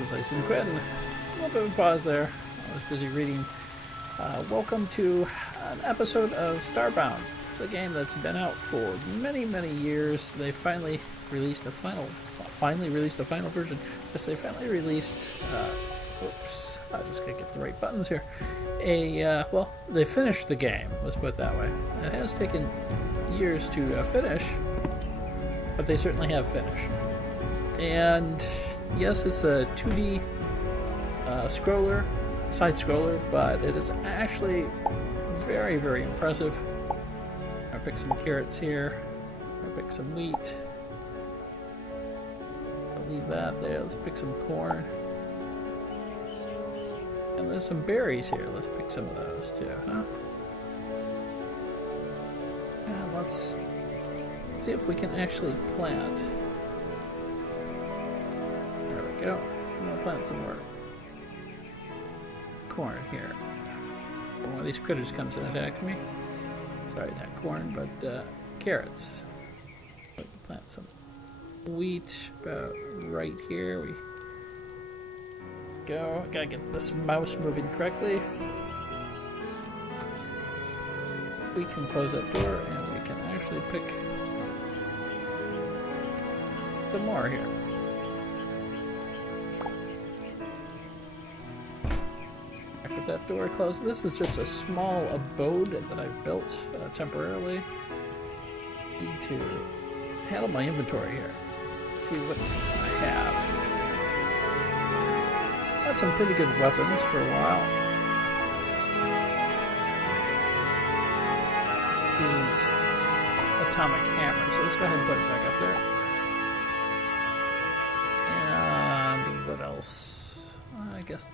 this is Ice and Quinn. A little bit of a pause there. I was busy reading. Welcome to an episode of Starbound. It's a game that's been out for many, many years. They finally released the final version. Yes, they finally released. Oops, I just gotta get the right buttons here. Well, they finished the game. Let's put it that way. It has taken years to finish, but they certainly have finished. And yes, it's a 2D side scroller, but it is actually very, very impressive. I pick some carrots here. I pick some wheat. I'll leave that there. Let's pick some corn. And there's some berries here. Let's pick some of those too, huh? And let's see if we can actually plant. There we go. I'm gonna plant some more corn here. One of these critters comes and attacks me. Sorry, not corn, but carrots. We can plant some wheat about right here. We go. Gotta get this mouse moving correctly. We can close that door and we can actually pick some more here. With that door closed, this is just a small abode that I've built temporarily. Need to handle my inventory here. See what I have. Got some pretty good weapons for a while. Using this atomic hammer, so let's go ahead and put it back up there. And what else? I guess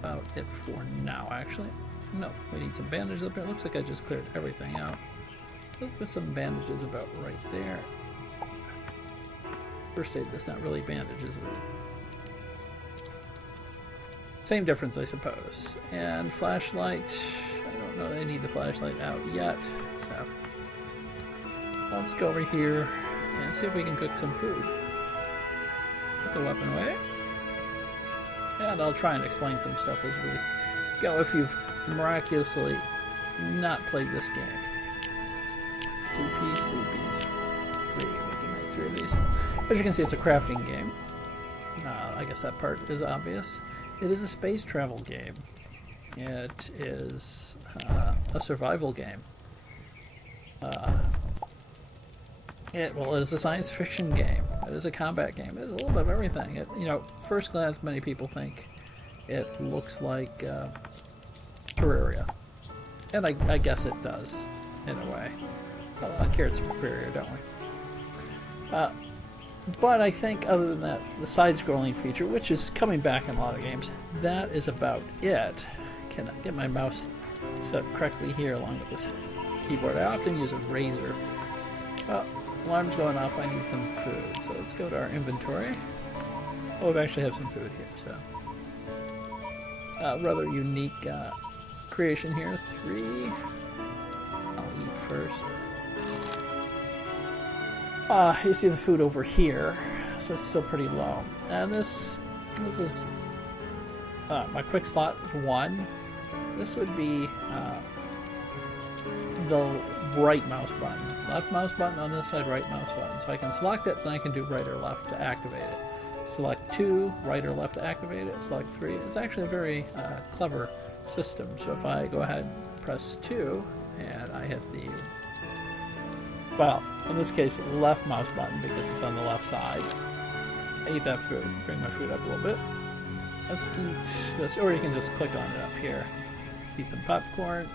about it for now, actually. No, we need some bandages up here. Looks like I just cleared everything out. Let's put some bandages about right there. First aid, that's not really bandages, is it? Same difference, I suppose. And flashlight. I don't know that I need the flashlight out yet. So let's go over here and see if we can cook some food. Put the weapon away. And I'll try and explain some stuff as we go if you've miraculously not played this game. 2 piece, 3 piece, 3. We can make 3 of these. As you can see, it's a crafting game. I guess that part is obvious. It is a space travel game. It is a survival game. It is a science fiction game. It is a combat game. It is a little bit of everything. First glance, many people think it looks like Terraria, and I guess it does in a way. Carrots superior, don't we? But I think other than that, the side-scrolling feature, which is coming back in a lot of games, that is about it. Can I get my mouse set up correctly here along with this keyboard? I often use a razor. Alarm's going off, I need some food. So let's go to our inventory. Oh, we actually have some food here, so. Rather unique creation here. 3. I'll eat first. You see the food over here, so it's still pretty low. And this is my quick slot is 1. This would be the right mouse button. Left mouse button on this side, right mouse button. So I can select it, then I can do right or left to activate it. Select 2, right or left to activate it. Select 3. It's actually a very clever system. So if I go ahead and press 2, and I hit the, well, in this case, left mouse button because it's on the left side. I eat that food. Bring my food up a little bit. Let's eat this, or you can just click on it up here. Eat some popcorn.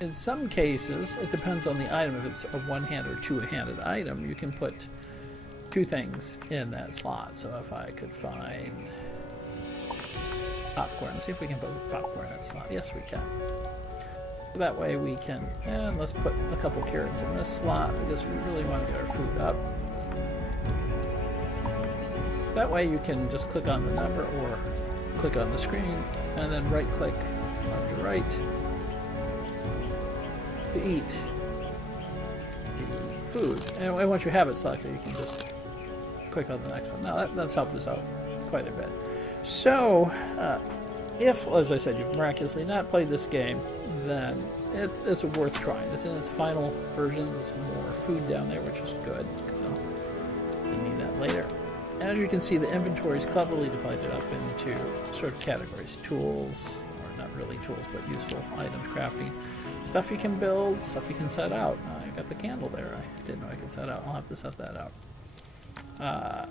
In some cases, it depends on the item. If it's a one-handed or two-handed item, you can put 2 things in that slot. So if I could find popcorn, let's see if we can put popcorn in that slot. Yes, we can. So that way we can, and let's put a couple carrots in this slot because we really want to get our food up. That way you can just click on the number or click on the screen and then right-click left to right to eat the food. And once you have it selected, you can just click on the next one. Now that's helped us out quite a bit. So, if, as I said, you've miraculously not played this game, then it's worth trying. It's in its final versions. There's more food down there, which is good, so you need that later. As you can see, the inventory is cleverly divided up into sort of categories. Tools, or not really tools, but useful items, crafting. Stuff you can build, stuff you can set out. I got the candle there. I didn't know I could set out. I'll have to set that out.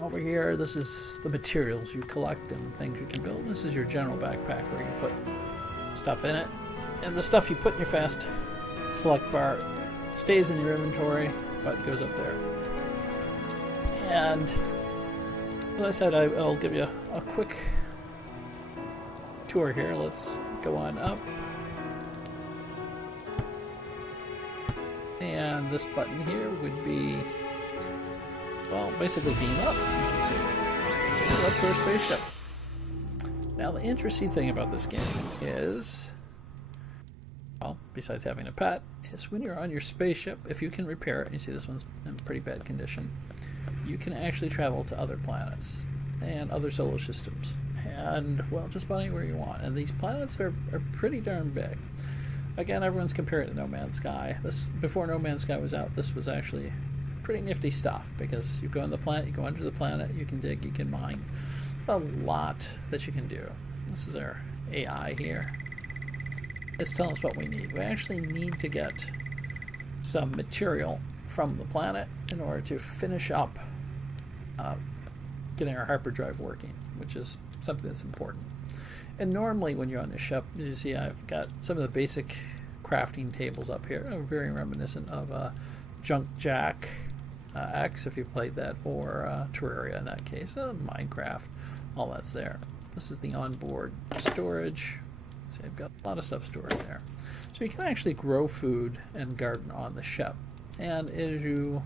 Over here, this is the materials you collect and things you can build. This is your general backpack where you put stuff in it. And the stuff you put in your fast select bar stays in your inventory, but goes up there. And as I said, I'll give you a quick tour here. Let's go on up. And this button here would be, well, basically beam up, as you see. Take up to our spaceship. Now, the interesting thing about this game is, well, besides having a pet, is when you're on your spaceship, if you can repair it, and you see this one's in pretty bad condition, you can actually travel to other planets and other solar systems. And, well, just about anywhere you want. And these planets are pretty darn big. Again, everyone's comparing it to No Man's Sky. Before No Man's Sky was out, this was actually pretty nifty stuff, because you go on the planet, you go under the planet, you can dig, you can mine. There's a lot that you can do. This is our AI here. It's telling us what we need. We actually need to get some material from the planet in order to finish up getting our hyperdrive working, which is something that's important. And normally when you're on the ship, as you see, I've got some of the basic crafting tables up here, very reminiscent of Junk Jack X, if you played that, or Terraria in that case, Minecraft, all that's there. This is the onboard storage. See, I've got a lot of stuff stored there. So you can actually grow food and garden on the ship. And as you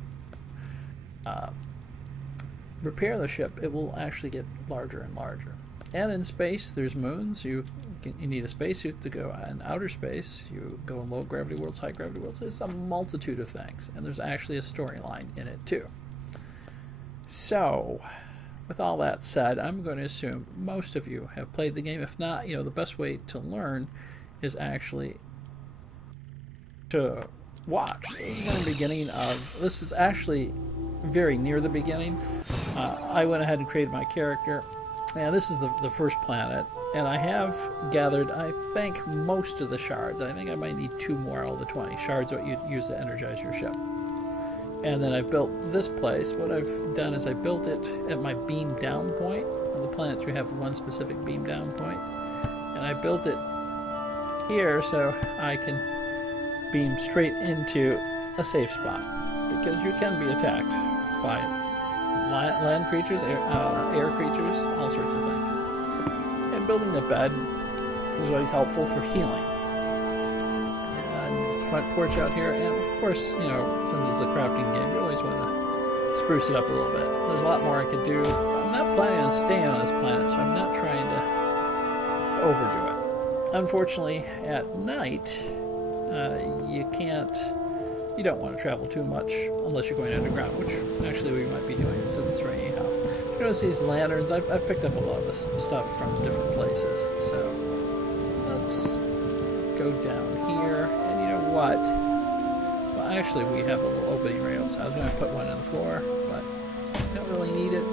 repair the ship, it will actually get larger and larger. And in space, there's moons. You need a spacesuit to go in outer space. You go in low gravity worlds, high gravity worlds. It's a multitude of things. And there's actually a storyline in it too. So, with all that said, I'm going to assume most of you have played the game. If not, the best way to learn is actually to watch. So this is going to be the beginning of, this is actually very near the beginning. I went ahead and created my character, and this is the first planet, and I have gathered, I think, most of the shards. I think I might need 2 more out of the 20 shards what you use to energize your ship. And then I built this place. What I've done is I built it at my beam down point. On the planets, you have one specific beam down point, and I built it here so I can beam straight into a safe spot, because you can be attacked by land creatures, air creatures, all sorts of things. And building the bed is always helpful for healing. And this front porch out here, and of course, since it's a crafting game, you always want to spruce it up a little bit. There's a lot more I could do. I'm not planning on staying on this planet, so I'm not trying to overdo it. Unfortunately, at night, you don't want to travel too much unless you're going underground, which actually we might be doing since it's raining out. You notice these lanterns, I've picked up a lot of this stuff from different places. So let's go down here, and you know what? Well, actually we have a little opening rail, so I was going to put one on the floor, but I don't really need it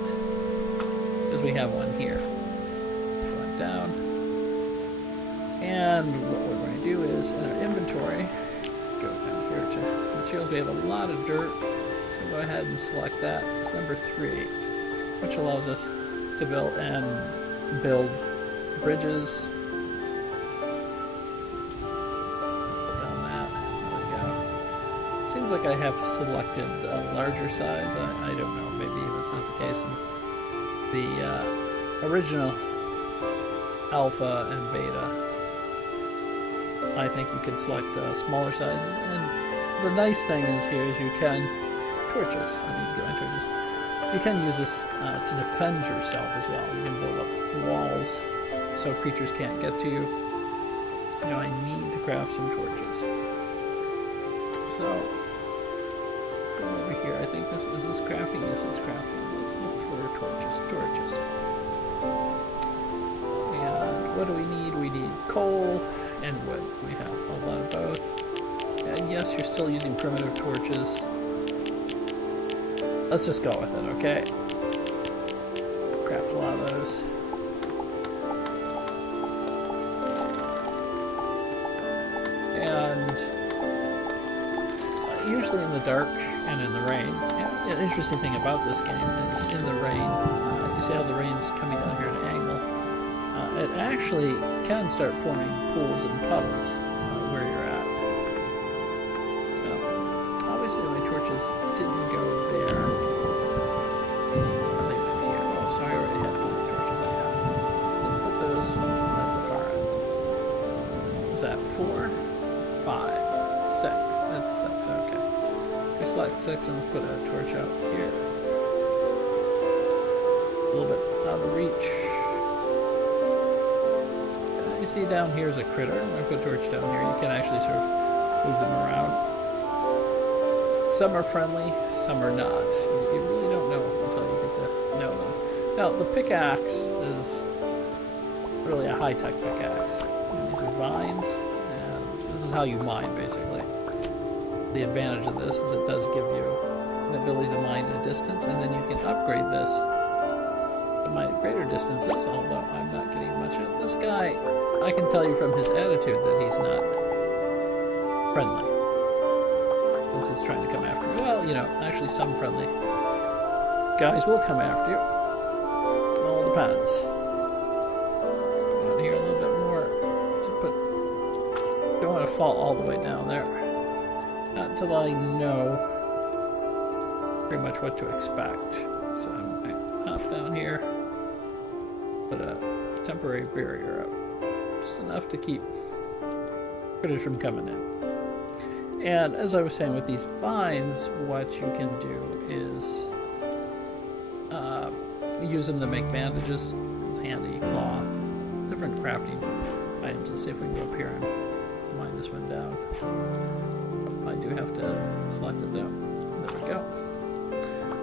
because we have one here. Going down. And what we're going to do is, in our inventory, go down here to materials. We have a lot of dirt, so go ahead and select that. It's number 3, which allows us to build bridges. Put down that. There we go. Seems like I have selected a larger size. I don't know. Maybe that's not the case. The original alpha and beta, I think you can select smaller sizes. And the nice thing is here is you can torches. I need to get my torches. You can use this to defend yourself as well. You can build up walls so creatures can't get to you. I need to craft some torches. So go over here. I think this is crafting. Yes, it's crafting. let's look for torches. And what do we need? We need coal and wood. We have a lot of both. And yes, you're still using primitive torches. Let's just go with it, okay? Craft a lot of those. And usually in the dark and in the rain. And an interesting thing about this game is in the rain, you see how the rain's coming down here at an angle. It actually can start forming pools and puddles where you're at. So obviously my torches didn't go there. They went here. Oh, sorry, I already had all the torches I have. Let's put those at the far end. What was that 4, 5, 6? That's 6. Okay. We select 6 and let's put a torch out here. A little bit out of reach. You see down here is a critter. I'm going to put a torch down here. You can actually sort of move them around. Some are friendly, some are not. You really don't know until you get to know them. Now, the pickaxe is really a high-tech pickaxe. And these are vines, and this is how you mine, basically. The advantage of this is it does give you the ability to mine at a distance, and then you can upgrade this to mine at greater distances, although I'm not getting much of it. This guy, I can tell you from his attitude that he's not friendly. This is trying to come after me. Well, you know, actually some friendly guys will come after you. It all depends. Down here a little bit more. Don't want to fall all the way down there. Not until I know pretty much what to expect. So I'm going to hop down here, put a temporary barrier up. Just enough to keep critters from coming in. And as I was saying, with these vines, what you can do is use them to make bandages. It's handy, cloth, different crafting items. Let's see if we can go up here and mine this one down. I do have to select it though. There we go.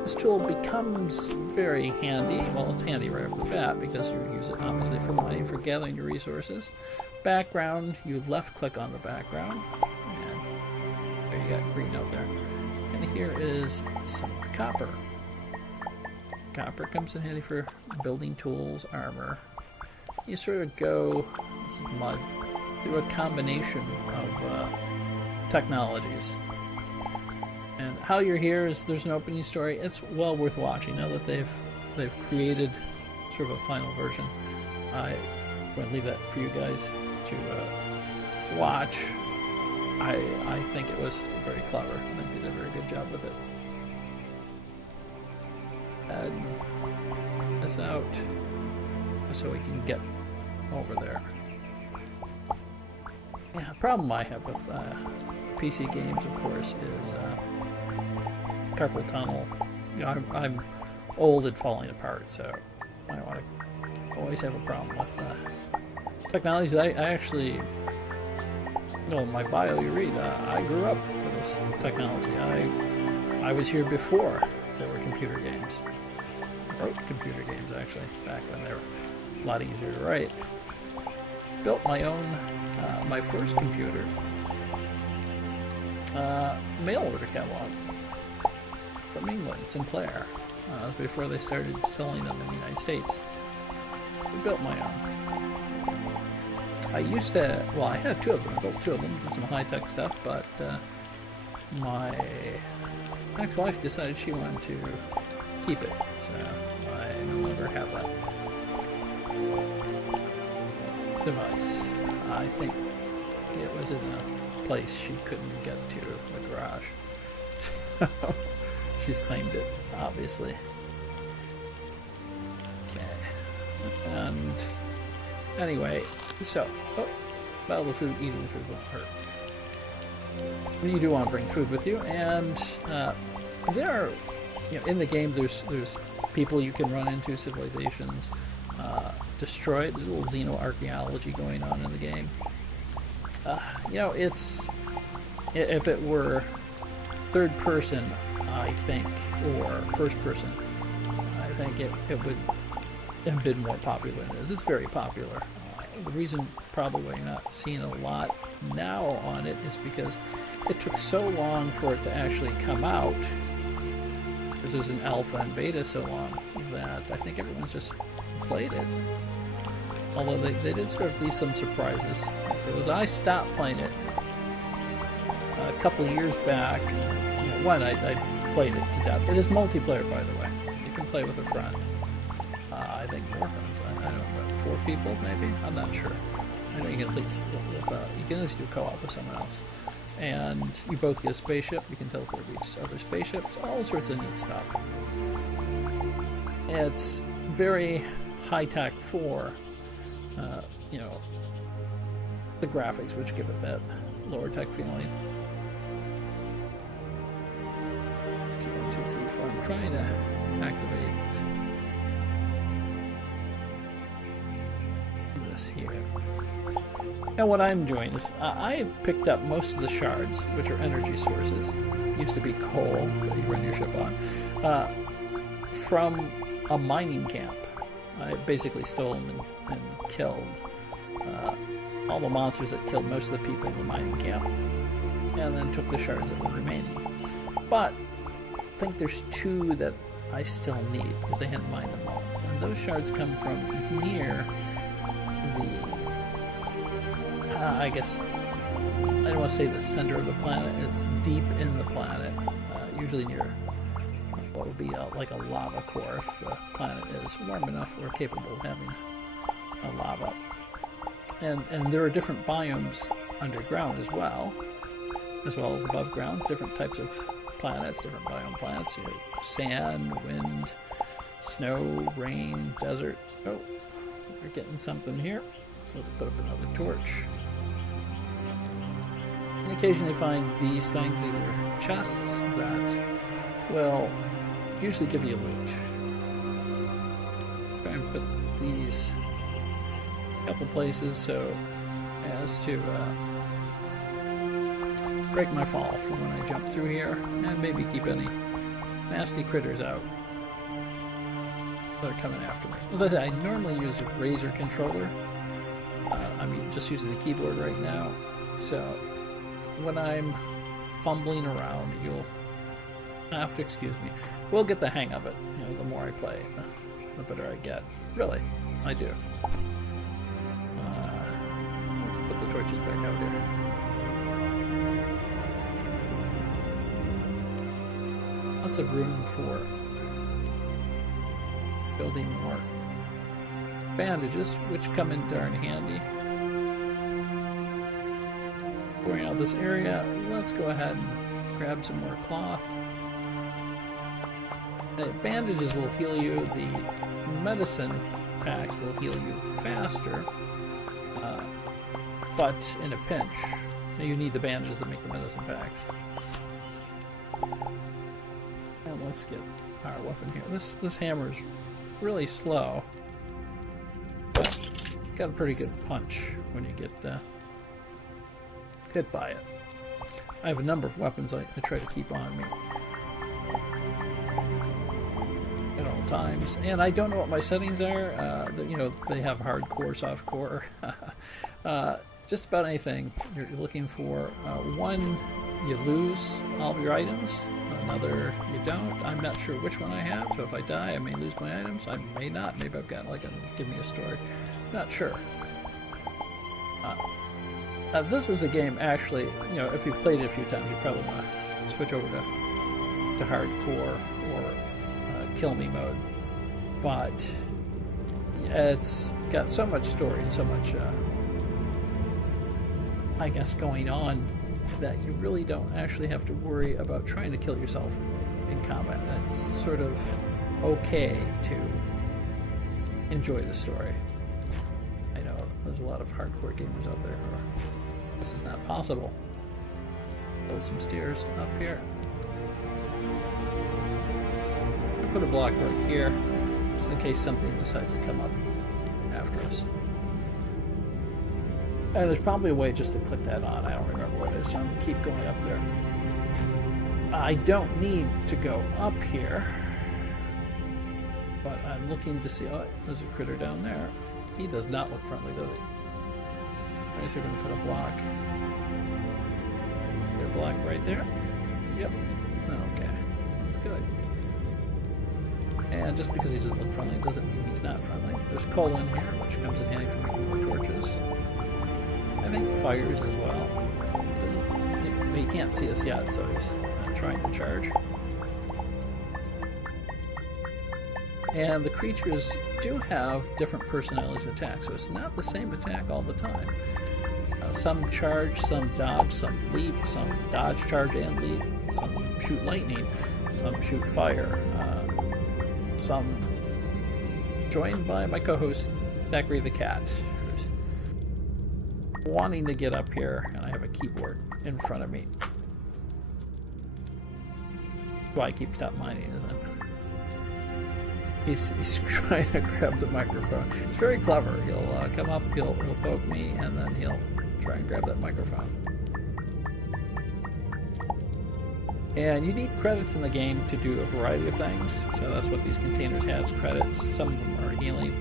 This tool becomes very handy. Well, it's handy right off the bat because you use it obviously for mining, for gathering your resources. Background, you left click on the background. And there you got green out there. And here is some copper. Copper comes in handy for building tools, armor. You sort of go, this is mud, through a combination of technologies. And how you're here is there's an opening story. It's well worth watching now that they've created sort of a final version. I'm going to leave that for you guys to watch. I think it was very clever. I think they did a very good job with it. Add this out so we can get over there. Yeah, the problem I have with PC games, of course, is carpal tunnel. You know, I'm old and falling apart, so I don't want to always have a problem with technologies. I actually, well, in my bio you read, I grew up with this technology. I was here before there were computer games. I wrote computer games, actually, back when they were a lot easier to write. Built my own, my first computer, mail order catalog from England, Sinclair. Before they started selling them in the United States. I built my own. I used to, well, I had 2 of them. I built 2 of them, did some high-tech stuff, but my ex-wife decided she wanted to keep it, so I no longer have that device. I think it was in a place she couldn't get to the garage. She's claimed it, obviously. Okay. And anyway, so, battle the food, eating the food won't hurt. You do want to bring food with you, and there are, you know, in the game there's people you can run into, civilizations, destroyed. There's a little xenoarchaeology going on in the game. You know, it's, if it were third person, I think, or first person, think it would have been more popular than it is. It's very popular. The reason probably why you're not seeing a lot now on it is because it took so long for it to actually come out, because it was in alpha and beta so long, that I think everyone's just played it. Although they did sort of leave some surprises. For those, I stopped playing it a couple of years back. You know, one, I played it to death. It is multiplayer, by the way. You can play with a friend. I think more friends. I don't know, 4 people maybe. I'm not sure. I know you can at least do co-op with someone else, and you both get a spaceship. You can teleport these other spaceships. All sorts of neat stuff. It's very high tech for, you know, the graphics, which give it that lower tech feeling. 1, 2, 3, 4. I'm trying to activate this here. And what I'm doing is I picked up most of the shards, which are energy sources. Used to be coal that you run your ship on, from a mining camp. I basically stole them and killed all the monsters that killed most of the people in the mining camp, and then took the shards that were remaining. But I think there's 2 that I still need, because they hadn't mined them all. And those shards come from near the, I guess, I don't want to say the center of the planet. It's deep in the planet, usually near what would be like a lava core, if the planet is warm enough or capable of having a lava. And there are different biomes underground as well as above ground. Different types of planets, different biome planets. You know, sand, wind, snow, rain, desert. Oh, we're getting something here. So let's put up another torch. And occasionally find these things. These are chests that will usually give you loot. Try and put these a couple places so as to break my fall from when I jump through here, and maybe keep any nasty critters out that are coming after me. As I said, I normally use a Razer controller. I'm just using the keyboard right now, so when I'm fumbling around, you'll have to excuse me. We'll get the hang of it. You know, the more I play, the better I get. Really, I do. Let's put the torches back out here. Lots of room for building more bandages, which come in darn handy. Clearing out this area, let's go ahead and grab some more cloth. The bandages will heal you, the medicine packs will heal you faster, but in a pinch. You need the bandages to make the medicine packs. And let's get our weapon here. This hammer is really slow, but got a pretty good punch when you get hit by it. I have a number of weapons I try to keep on me at all times, and I don't know what my settings are. You know, they have hardcore, softcore, just about anything you're looking for. One, you lose all of your items. Another, you don't. I'm not sure which one I have, so if I die, I may lose my items. I may not. Maybe I've got like a give me a story. Not sure. This is a game, actually, you know, if you've played it a few times, you probably want to switch over to hardcore or kill me mode. But it's got so much story and so much, I guess, going on that you really don't actually have to worry about trying to kill yourself in combat. That's sort of okay to enjoy the story. I know there's a lot of hardcore gamers out there who are, this is not possible. Build some stairs up here. Put a block right here, just in case something decides to come up after us. And there's probably a way just to click that on. I don't remember what it is, so I'm going to keep going up there. I don't need to go up here, But I'm looking to see... Oh, there's a critter down there. He does not look friendly, does he? I guess we're going to put a block. A block right there. Yep. Okay. That's good. And just because he doesn't look friendly doesn't mean he's not friendly. There's coal in here, which comes in handy for making more torches. I think fires as well. He can't see us yet, so he's not trying to charge. And the creatures do have different personalities attack, so it's not the same attack all the time. Some charge, some dodge, some leap, some dodge, charge, and leap. Some shoot lightning, some shoot fire. Some joined by my co-host Thackeray the cat, who's wanting to get up here, and I have a keyboard in front of me. That's why I keep stop mining, isn't it? He's trying to grab the microphone. It's very clever. He'll come up, he'll poke me, and then he'll try and grab that microphone. And you need credits in the game to do a variety of things, so that's what these containers have, credits. Some of them are healing.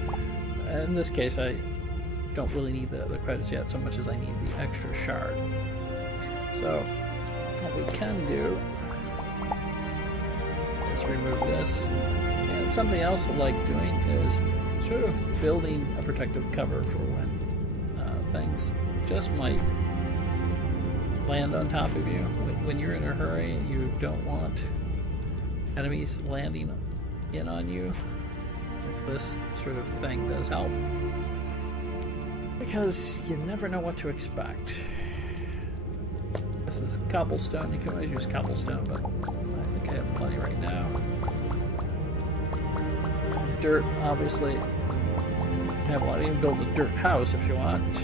In this case, I don't really need the credits yet so much as I need the extra shard. So, what we can do is remove this. And something else I like doing is sort of building a protective cover for when things just might land on top of you. When you're in a hurry and you don't want enemies landing in on you, this sort of thing does help. Because you never know what to expect. This is cobblestone. You can always use cobblestone, but I think I have plenty right now. Dirt, obviously. You have a lot. You can build a dirt house if you want.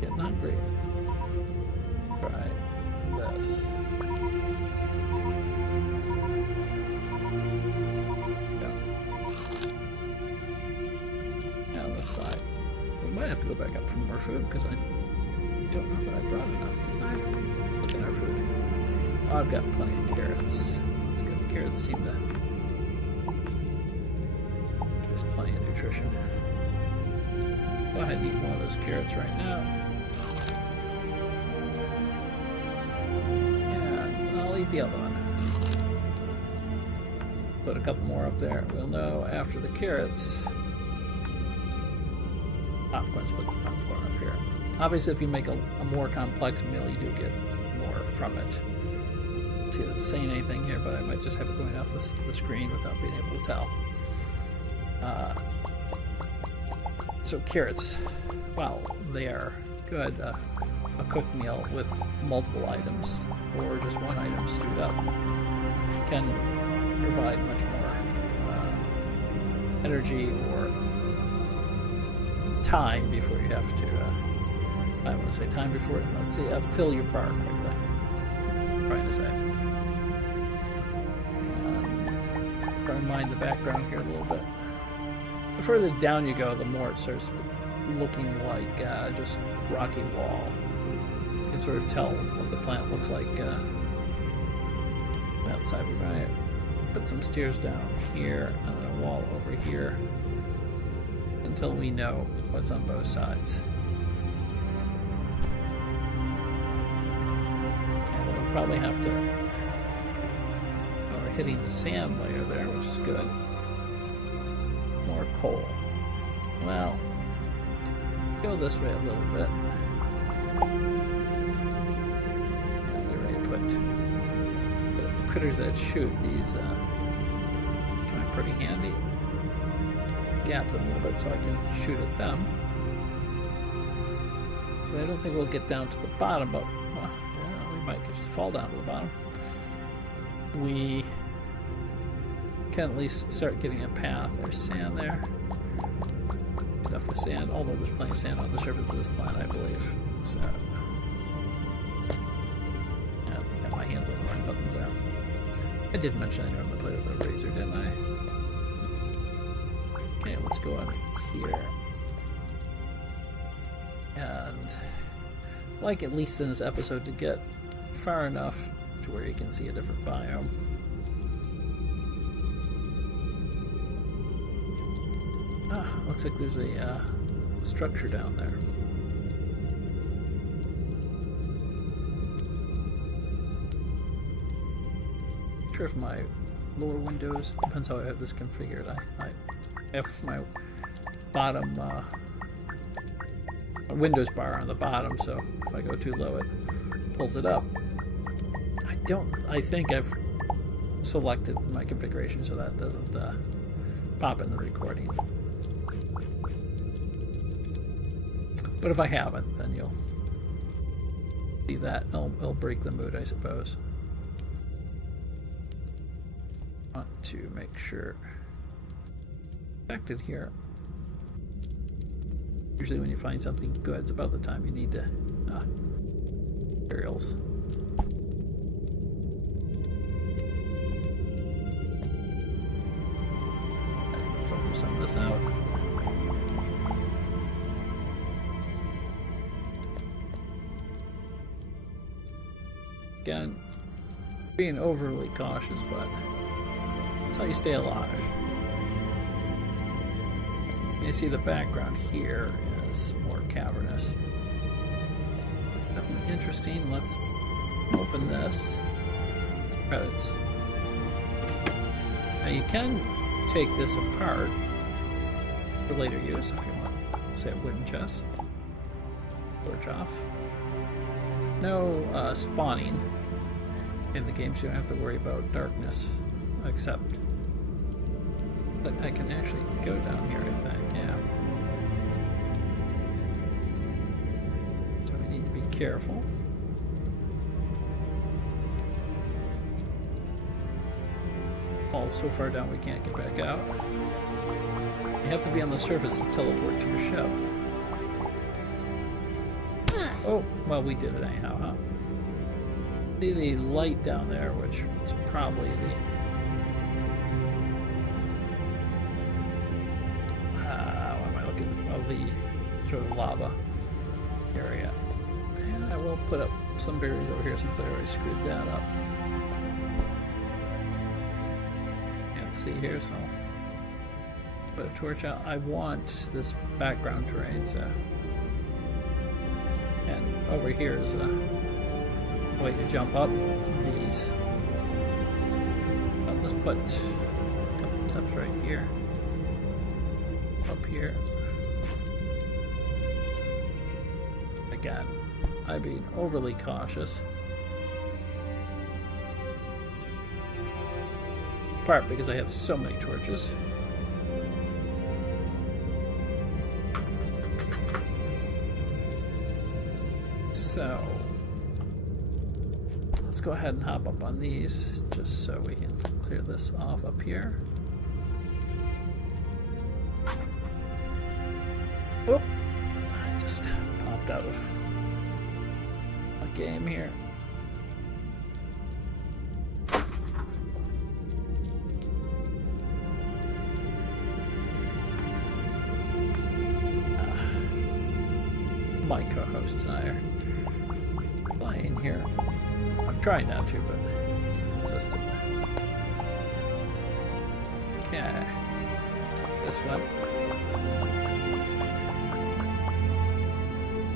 Getting hungry. Try this. Yeah. On this side. We might have to go back up for more food because I don't know that I brought enough, didn't I? Look at our food. Oh, I've got plenty of carrots. That's good. The carrots seem to give us plenty of nutrition. Go ahead and eat one of those carrots right now. And I'll eat the other one. Put a couple more up there. We'll know after the carrots. Popcorn's put some popcorn up here. Obviously, if you make a more complex meal, you do get more from it. See, it's saying anything here, but I might just have it going off the screen without being able to tell. So carrots, well, they are good. A cooked meal with multiple items, or just one item stewed up, can provide much more energy or time before you have to. I want to say time before. Let's see. Fill your bar quickly. I'm trying to say. And try and mind the background here a little bit. The further down you go, the more it starts looking like just rocky wall. You can sort of tell what the plant looks like outside. We're going to put some stairs down here and then a wall over here until we know what's on both sides. And we'll probably have to... We're hitting the sand layer there, which is good. More coal. Well, go this way a little bit. And get ready to put the critters that shoot these come in pretty handy. Gap them a little bit so I can shoot at them. So I don't think we'll get down to the bottom, but well, yeah, we might just fall down to the bottom. We can at least start getting a path. There's sand there. Stuff with sand, although there's plenty of sand on the surface of this planet, I believe. So, yeah, got my hands on the wrong buttons there. I did mention I normally play with a razor, didn't I? Okay, let's go on here. And I'd like, at least in this episode, to get far enough to where you can see a different biome. Ah, looks like there's a structure down there. Not sure if my lower windows, depends how I have this configured. I have my bottom Windows bar on the bottom, so if I go too low it pulls it up. I think I've selected my configuration so that doesn't pop in the recording. But if I haven't, then you'll see that. It'll break the mood, I suppose. Want to make sure affected here. Usually when you find something good, it's about the time you need to materials. Filter some of this out. Again, being overly cautious, but that's how you stay alive. You see the background here is more cavernous. Definitely interesting. Let's open this. Credits. Now you can take this apart for later use if you want. Say a wooden chest. Torch off. No spawning in the game, so you don't have to worry about darkness, except that I can actually go down here, I think, yeah. So we need to be careful. Fall so far down we can't get back out. You have to be on the surface to teleport to your ship. Oh, well, we did it anyhow, huh? See the light down there, which is probably the... what am I looking? Well, the sort of lava area. And I will put up some berries over here since I already screwed that up. Can't see here, so I'll put a torch out. I want this background terrain, so... And over here is a way to jump up these. Let's put a couple steps right here. Up here. Again, I'm being overly cautious. Part because I have so many torches. So let's go ahead and hop up on these just so we can clear this off up here. Whoop! I just popped out of a game here. My co-host and I are playing here. I'm trying not to, but he's insistent. Okay. Take this one.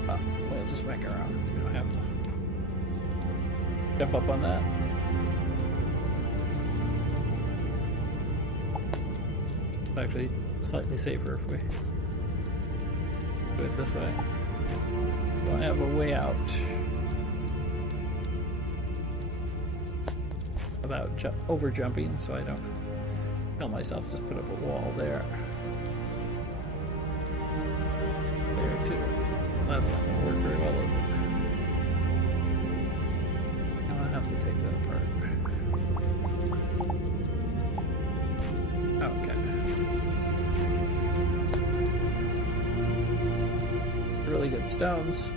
Oh, we'll just make our own. We don't have to jump up on that. It's actually slightly safer if we do it this way. Don't have a way out without over jumping, so I don't tell myself just put up a wall there. There too. That's not going to work very well, is it? I'll have to take that apart. Okay. Really good stones.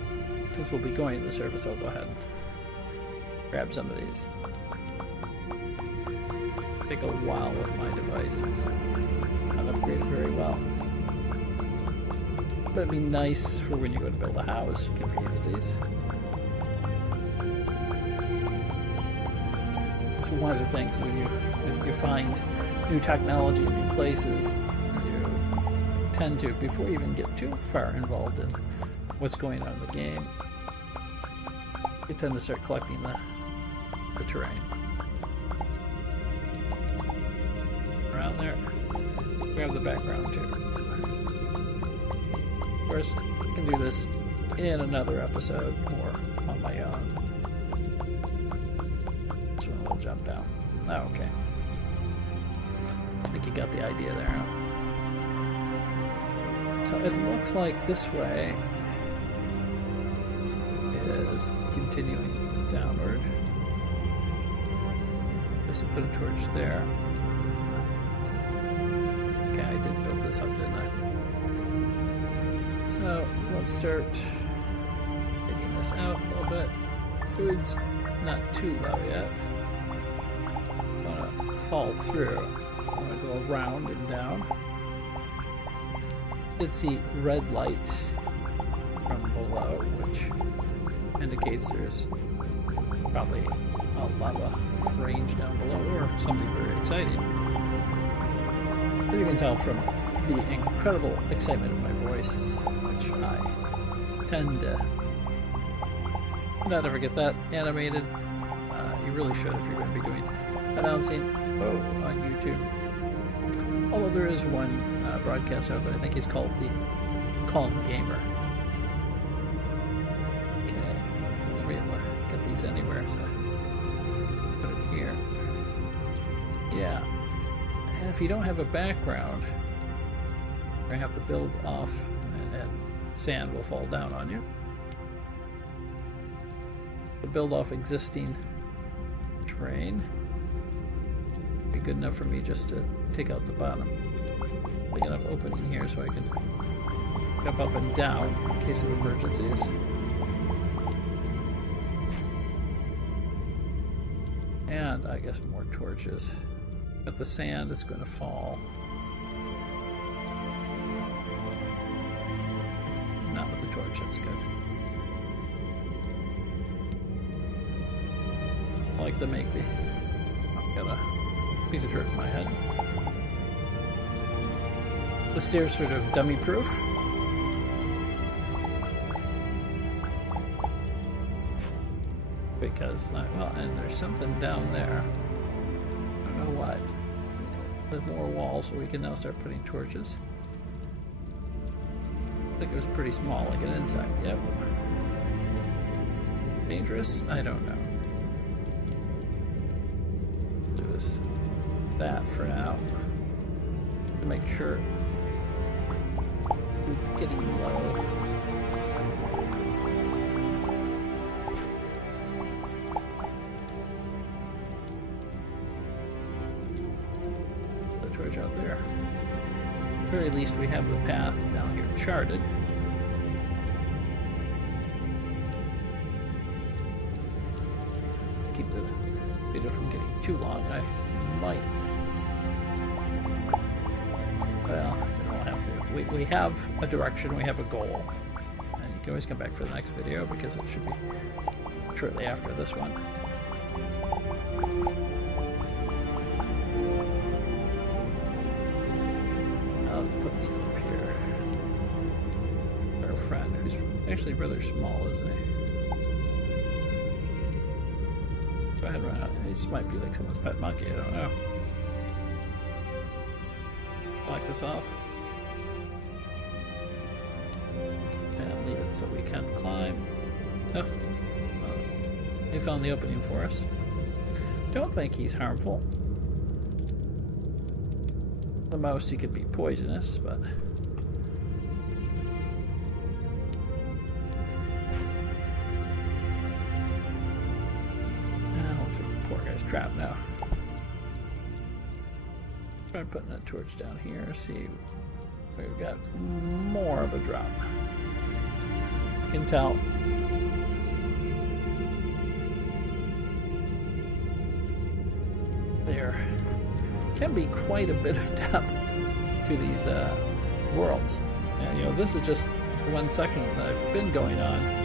Since we'll be going to the surface, I'll go ahead and grab some of these. Take a while with my device. It's not upgraded very well. But it'd be nice for when you go to build a house, you can reuse these. It's one of the things when you find new technology in new places, you tend to, before you even get too far involved in what's going on in the game, you tend to start collecting the terrain. Around there. Grab the background too. Of course, I can do this in another episode or on my own. This one will jump down. Oh, okay. I think you got the idea there. Huh? So it looks like this way is continuing downward. Just to put a torch there. Okay, I did build this up, didn't I? So let's start digging this out a little bit. Food's not too low yet. I want to fall through. I want to go around and down. Did see red light from below, which indicates there's probably a lava range down below or something very exciting. As you can tell from the incredible excitement in my voice, which I tend to not ever get that animated. You really should if you're going to be doing announcing on YouTube. Although there is one broadcaster out there, I think he's called the Calm Gamer. Okay, I'm going to be able to get these anywhere, so put it here. Yeah. And if you don't have a background, you're going to have to build off, and sand will fall down on you. To build off existing terrain. Be good enough for me just to take out the bottom. Big enough opening here so I can jump up and down in case of emergencies. And I guess more torches. But the sand is going to fall. Not with the torch, that's good. I like to make the... I've got a piece of dirt in my head. The stairs sort of dummy-proof. Because, well, and there's something down there. I don't know what. There's more walls, so we can now start putting torches. I think it was pretty small, like an insect. Yep. Dangerous? I don't know. Do this. That for now. To make sure it's getting low. The torch out there. At the very least, we have the path down here charted. Keep the video from getting too long. I might. Well, I don't have to. We have a direction, we have a goal. And you can always come back for the next video because it should be shortly after this one. Let's put these up here. Our friend, who's actually rather small, isn't he? Go ahead and run out. He just might be like someone's pet monkey, I don't know. Lock this off. And leave it so we can climb. Oh. He found the opening for us. Don't think he's harmful. The most he could be poisonous, but... looks like the poor guy's trapped now. Try putting a torch down here, see we've got more of a drop. You can tell. There can be quite a bit of depth to these worlds. And, you know, this is just one section that I've been going on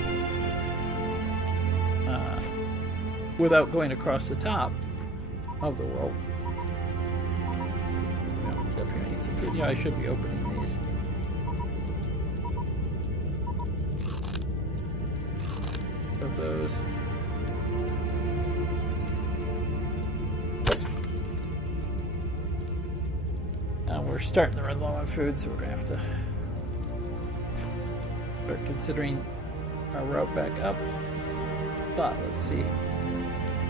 without going across the top of the world. Up here, I need some food. Yeah, I should be opening these With those. Now we're starting to run low on food, so we're gonna have to start considering our route back up. But let's see how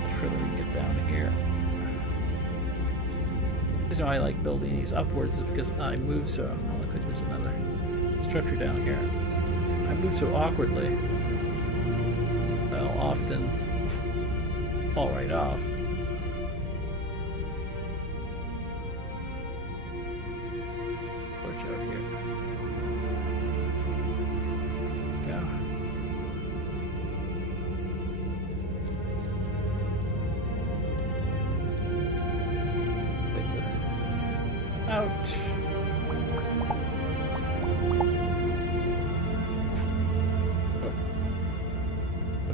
much further we can get down here. The reason why I like building these upwards is because I move so. Oh, looks like there's another structure down here. I move so awkwardly. I'll often fall right off. Watch out here. Go. Take this out.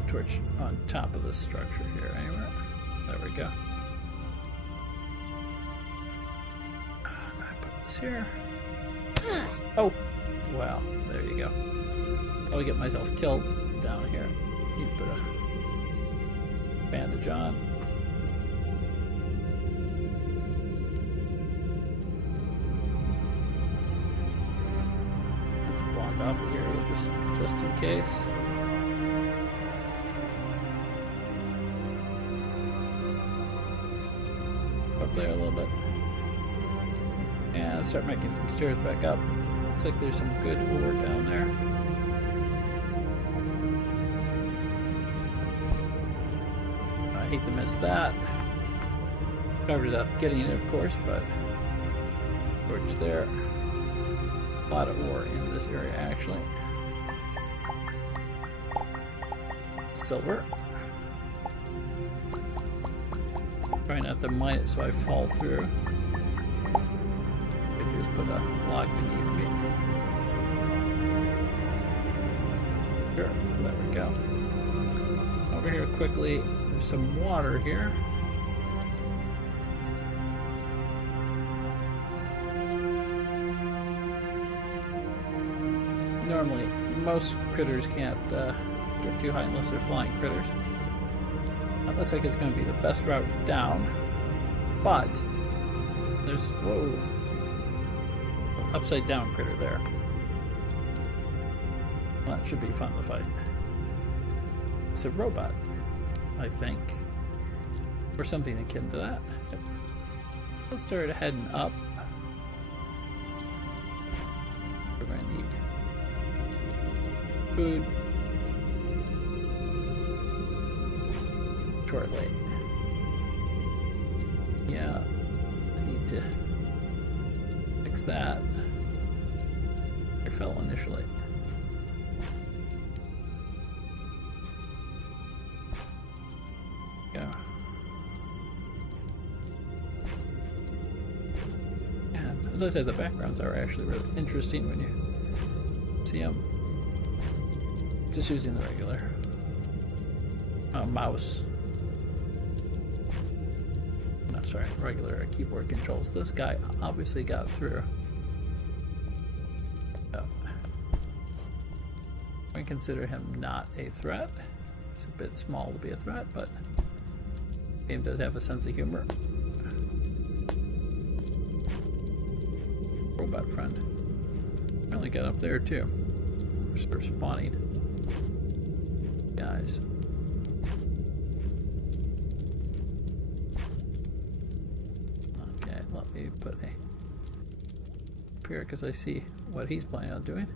Torch on top of this structure here anywhere. There we go. I'm gonna put this here. Oh, well, there you go. I'll get myself killed down here. Need to put a bandage on. Let's block off the area just in case. Up there a little bit. And start making some stairs back up. Looks like there's some good ore down there. I hate to miss that. Starved to death getting it, of course, but torch there. A lot of ore in this area, actually. Silver. Trying not to mine it so I fall through. I just put a block beneath me. Sure, there we go. Over here quickly, there's some water here. Normally, most critters can't get too high unless they're flying critters. That looks like it's going to be the best route down, but there's, whoa, upside down critter there. Well, that should be fun to fight. It's a robot, I think, or something akin to that. Yep. Let's start heading up. We're going to need food. Shortly. Yeah, I need to fix that. I fell initially. Yeah. And as I said, the backgrounds are actually really interesting when you see them. Just using the regular mouse. Sorry, regular keyboard controls. This guy obviously got through. So, I consider him not a threat. He's a bit small to be a threat, but the game does have a sense of humor. Robot friend. I only got up there too. We're sort of spawning guys. Put a up here because I see what he's planning on doing.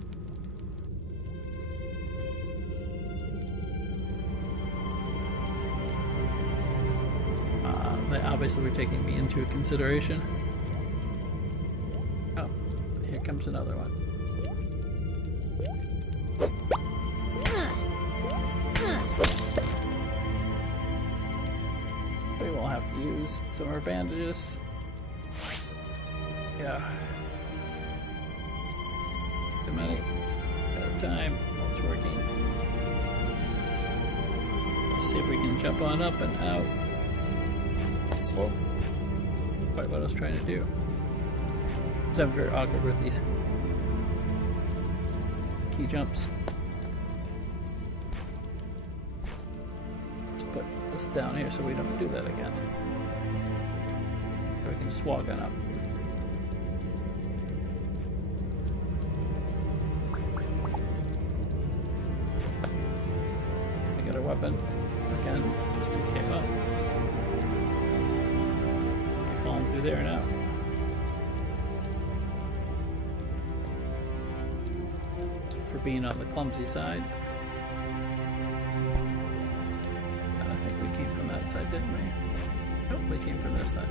They obviously were taking me into consideration. Oh, here comes another one. We will have to use some of our bandages. Yeah. Too many at a time. It's working. Let's see if we can jump on up and out. Whoa. Quite what I was trying to do. Because I'm very awkward with these key jumps. put this down here so we don't do that again. We can just walk on up. I got a weapon again, just in case. Oh, we're falling through there now. For being on the clumsy side. And I think we came from that side, didn't we? Nope, we came from this side.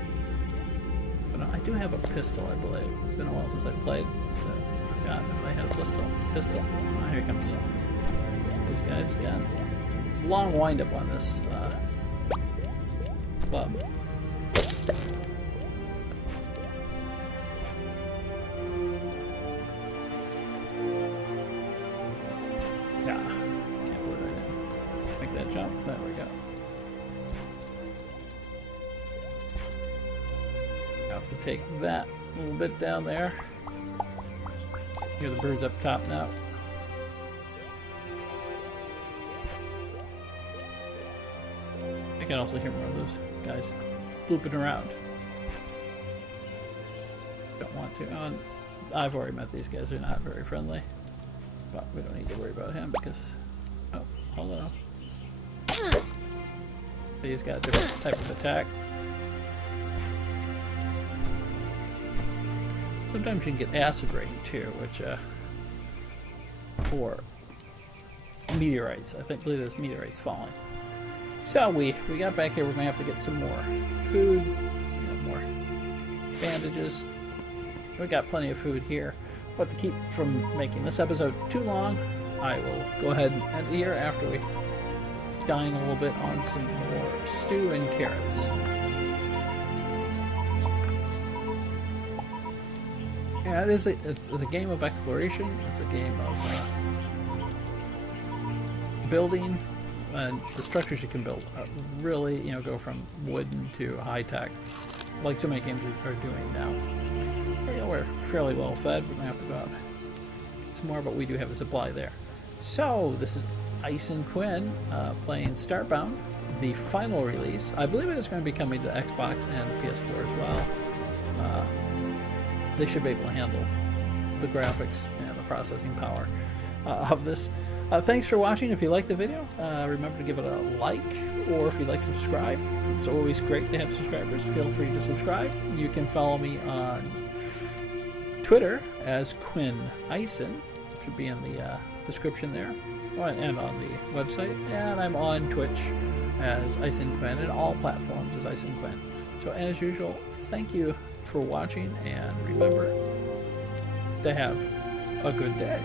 But I do have a pistol, I believe. It's been a while since I played, so I forgot if I had a pistol. Oh, here comes these guys again. Long wind up on this club. Can't believe I didn't make that jump. There we go. Have to take that little bit down there. Hear the birds up top now. I can also hear more of those guys blooping around. Don't want to. I've already met these guys. They're not very friendly. But we don't need to worry about him because... Oh, hello. He's got a different type of attack. Sometimes you can get acid rain too, which, or meteorites. I believe there's meteorites falling. So we got back here. We're gonna have to get some more food, more bandages. We got plenty of food here, but to keep from making this episode too long, I will go ahead and end here after we dine a little bit on some more stew and carrots. Yeah, it's a game of exploration. It's a game of building, and the structures you can build really, go from wooden to high tech, like so many games are doing now. We're fairly well fed. We're gonna have to go out and get some more, but we do have a supply there. So this is Ice and Quinn playing Starbound, the final release. I believe it is going to be coming to Xbox and PS4 as well. They should be able to handle the graphics and the processing power of this. Thanks for watching. If you liked the video, remember to give it a like, or if you'd like to subscribe. It's always great to have subscribers. Feel free to subscribe. You can follow me on Twitter as Quinn Ison. Should be in the description there, and on the website. And I'm on Twitch as Ison Quinn, and all platforms as Ison Quinn. So as usual, thank you for watching, and remember to have a good day.